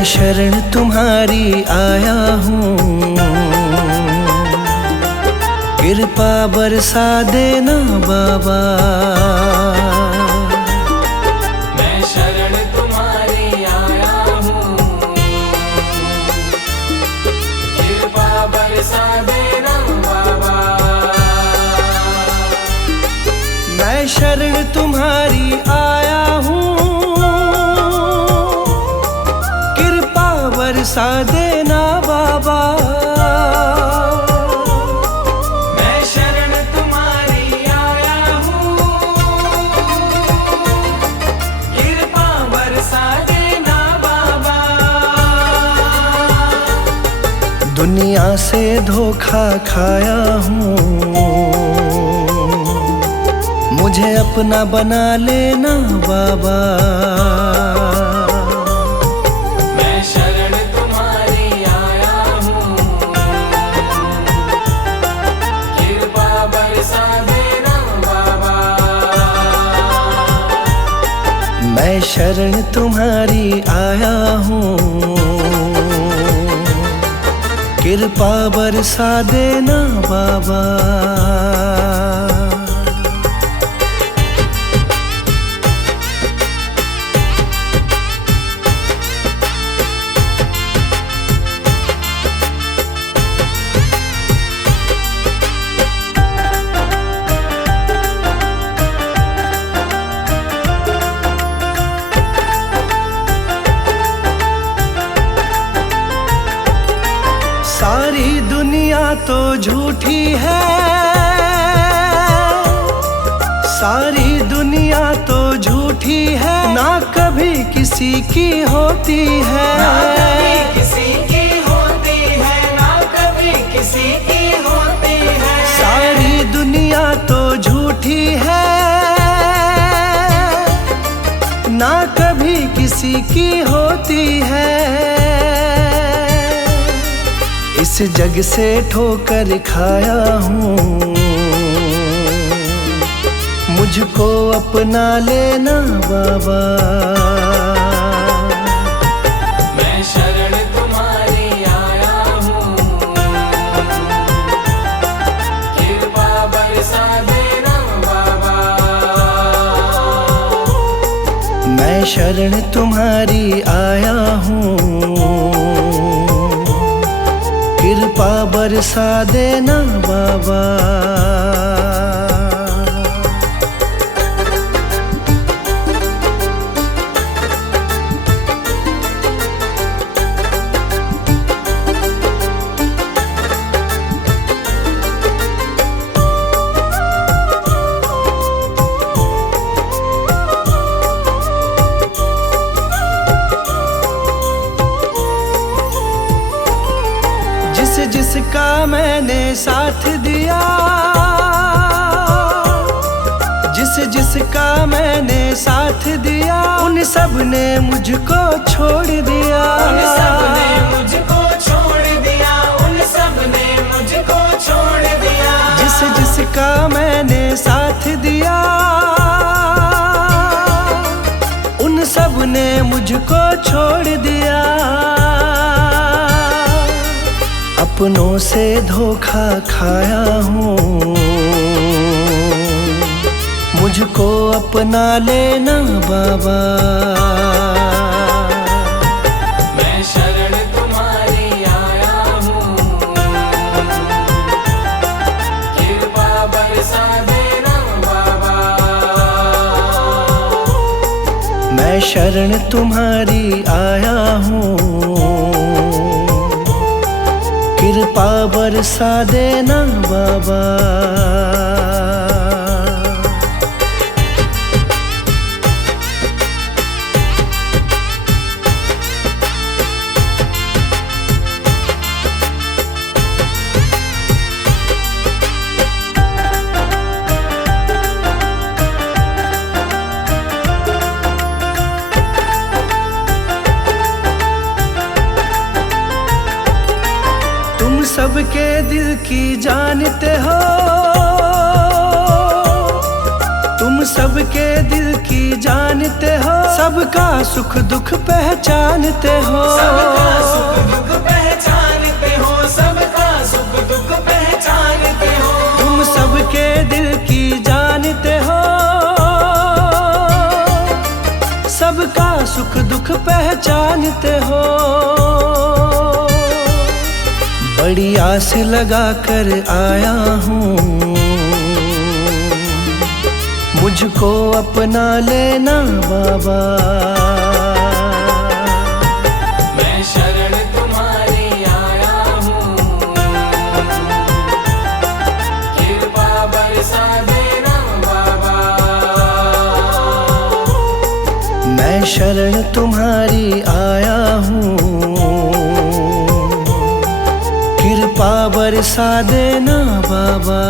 मैं शरण तुम्हारी आया हूँ, कृपा बरसा देना बाबा। मैं शरण तुम्हारी आया हूँ, कृपा बरसा देना बाबा। मैं शरण तुम्हारी आया हूँ, कृपा बरसा देना बाबा। मैं शरण तुम्हारी आया हूँ, कृपा बरसा देना बाबा। दुनिया से धोखा खाया हूँ, मुझे अपना बना लेना बाबा। मैं शरण तुम्हारी आया हूँ, कृपा बरसा देना बाबा। मैं शरण तुम्हारी आया हूँ, कृपा बरसा देना बाबा। सारी दुनिया तो झूठी है, सारी दुनिया तो झूठी है, ना कभी किसी की होती है। ना कभी किसी की होती है, ना कभी किसी की होती है। सारी दुनिया तो झूठी है, ना कभी किसी की होती है। इस जग से ठोकर खाया हूँ, मुझको अपना लेना बाबा। मैं शरण तुम्हारी आया हूँ, कृपा बरसा देना बाबा। मैं शरण तुम्हारी आया हूँ, कृपा बरसा देना बाबा। जिसका मैंने साथ दिया, जिसका मैंने साथ दिया, उन सब ने मुझको छोड़ दिया। उन सब ने मुझको छोड़ दिया, उन सब ने मुझको छोड़ दिया। जिसका मैंने साथ दिया, उन सब ने मुझको छोड़ दिया। अपनों से धोखा खाया हूँ, मुझको अपना लेना बाबा। मैं शरण तुम्हारी आया हूँ, कृपा बरसा देना बाबा। मैं शरण तुम्हारी आया हूँ, कृपा बरसा देना बाबा। सबके दिल की जानते हो, तुम तुम सबके दिल की जानते हो, सबका सुख दुख पहचानते हो। सबका सुख दुख पहचानते हो, सबका सुख दुख पहचानते हो। तुम सबके दिल की जानते हो, सबका सुख दुख पहचानते हो। बड़ी आस लगा कर आया हूँ, मुझको अपना लेना बाबा। मैं शरण तुम्हारी आया हूँ, कृपा बरसा देना बाबा। मैं शरण तुम्हारी आया हूँ, कृपा बरसा देना बाबा।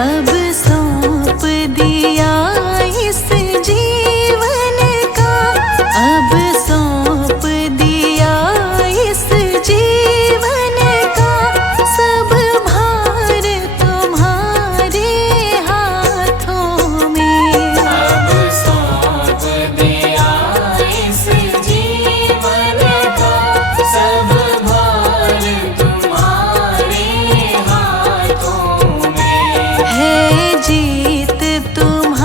अब सौंप दिया इस जीवन का, अब सौंप दिया इस जीवन का, सब भार तुम्हारे हाथों में। अब सौंप दिया इस जीवन का, सब भार तुम्हारे हाथों में। है जीत तुम्हारी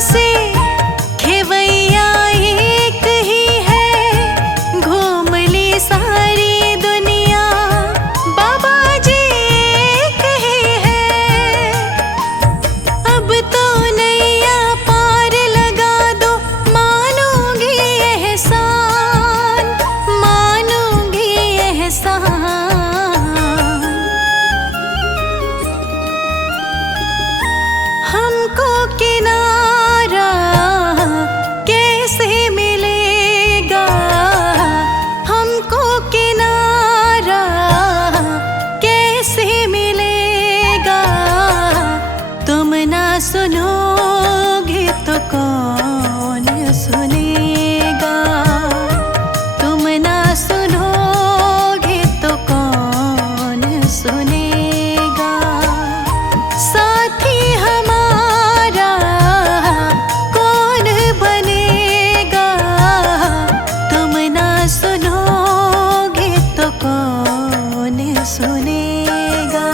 से खेवैया एक ही है, घूम ली सारी दुनिया, बाबा जी एक ही है। अब तो नैया पार लगा दो, मानूंगी एहसान, मानूंगी एहसान। हमको किनारा कैसे मिलेगा, हमको किनारा कैसे मिलेगा। तुम ना सुनोगे तो कौन सुनेगा, तुम ना सुनोगे तो कौन सुनेगा। साथी हमारा कौन बनेगा, तुम ना सुनोगे तो कौन सुनेगा,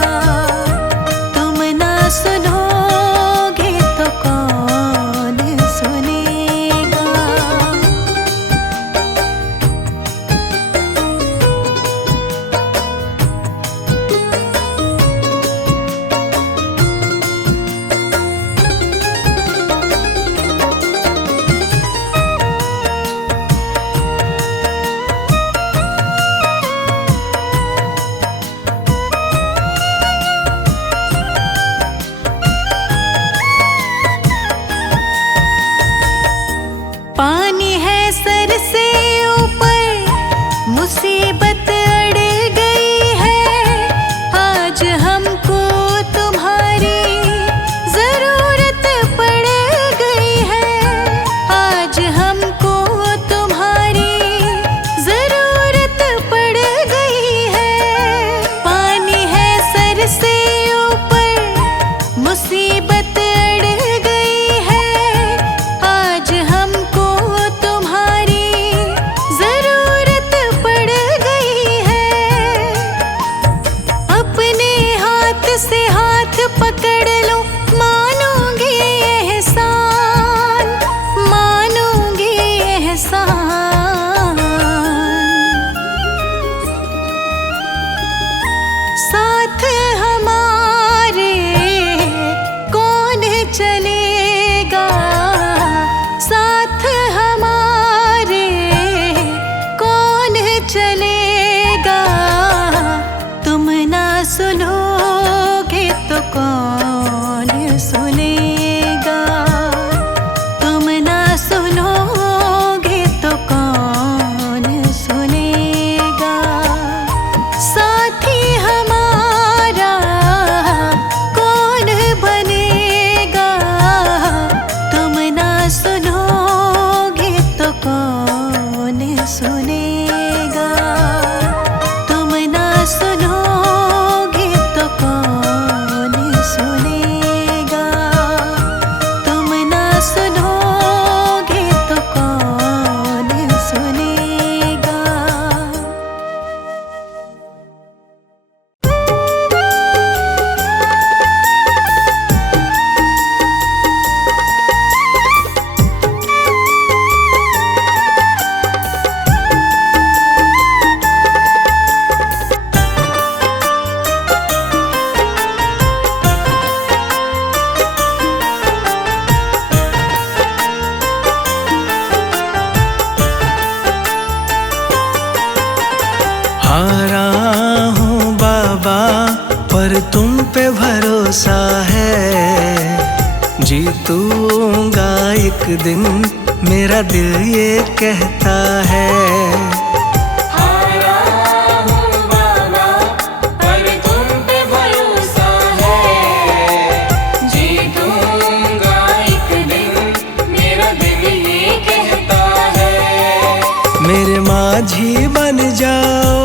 तुम ना सुनोगे तो कौन सुनेगा। पानी है सर से ऊपर, मुसीबत अड़ गई है। आज हमको तुम्हारी जरूरत पड़ गई है, आज हमको तुम्हारी जरूरत पड़ गई है। पानी है सर से ऊपर, मुसीबत अड़ गई है। आज हमको तुम्हारी जरूरत पड़ गई है। अपने हाथ से हाथ पकड़ लो, मानूंगी एहसान, मानूंगी एहसान। साथ हमारे कौन चलेगा, साथ हमारे कौन चलेगा। तुम ना सुनोगे तो कौन सुनेगा, तुम ना सुनोगे तो कौन सुनेगा। साथी हमारा कौन बनेगा, तुम ना सुनोगे तो कौन सुनेगा, तुम ना सुनोगे तो कौन सुनेगा, तुम ना सुनोगे तो कौन सुनेगा। हारा हूँ बाबा पर तुम पे भरोसा है, जीतूंगा एक दिन मेरा दिल ये कहता है। हारा हूँ बाबा पर तुम पे भरोसा है, जीतूंगा एक दिन मेरा दिल ये कहता है। मेरे माझी बन जाओ,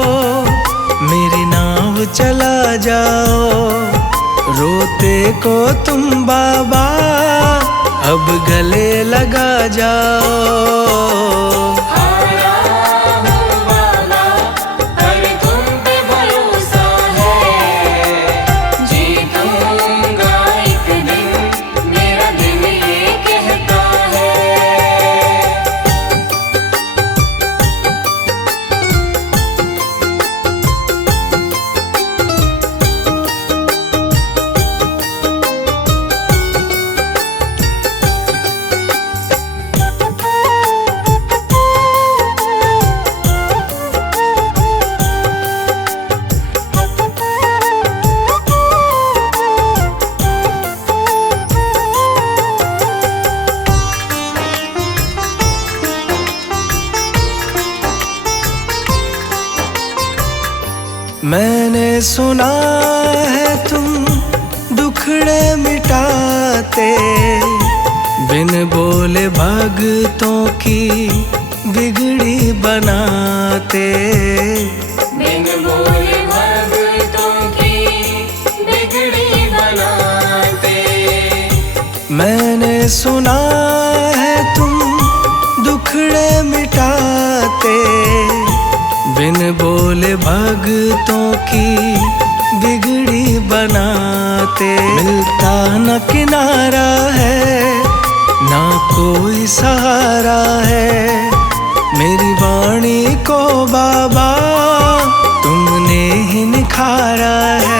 मेरी नाव चला जाओ, रोते को तुम बाबा अब गले लगा जाओ। जीतूंगा एक दिन मेरा दिल ये कहता सुना है तुम दुखड़े मिटाते, बिन बोले भगतों की बिगड़ी बनाते। बिन बोले भगतों की बिगड़ी बनाते। मैंने सुना है तुम दुखड़े मिटाते, बिन बोले भगतों की बिगड़ी बनाते। मिलता न किनारा है, ना कोई सहारा है, मेरी वाणी को बाबा तुमने ही निखारा है।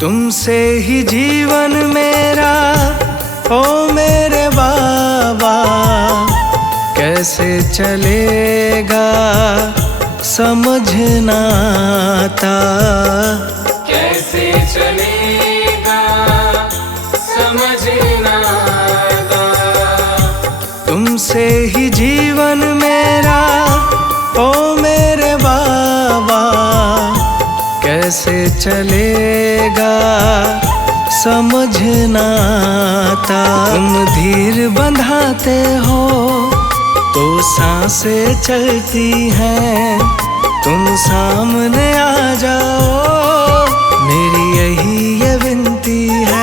तुमसे ही जीवन मेरा ओ मेरे बाबा, कैसे चलेगा समझ ना आता। कैसे चलेगा समझ ना आता। तुमसे ही जीवन मेरा ओ मेरे बाबा, कैसे चलेगा समझ ना आता। तुम धीर बंधाते हो तो सांसें चलती हैं, तुम सामने आ जाओ मेरी यही ये विनती है।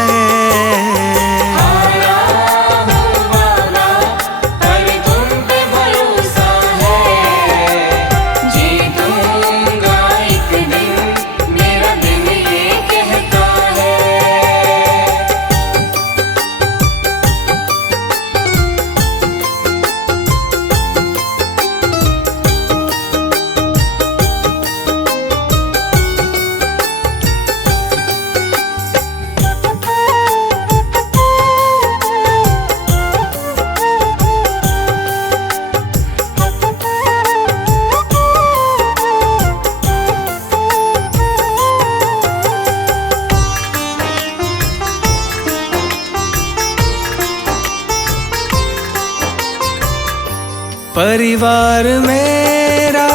परिवार मेरा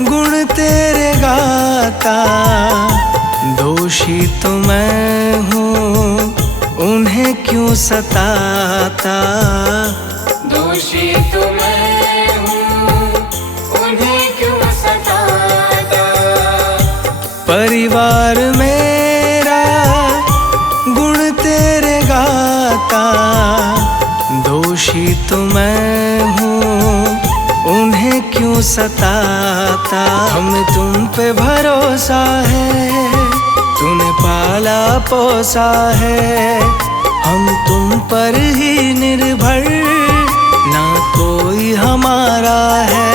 गुण तेरे गाता, दोषी तो मैं हूँ उन्हें क्यों सताता। दोषी तो मैं हूँ उन्हें क्यों सताता। परिवार मेरा गुण तेरे गाता, दोषी तो मैं हूँ उन्हें क्यों सताता। हमें तुम पे भरोसा है, तूने पाला पोसा है, हम तुम पर ही निर्भर, ना कोई हमारा है।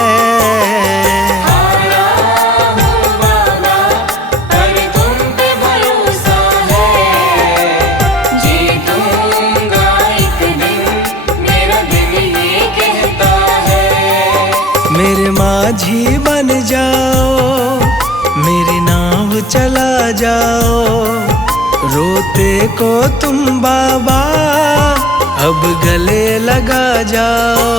मेरे माझी बन जाओ, मेरी नाव चला जाओ, रोते को तुम बाबा अब गले लगा जाओ।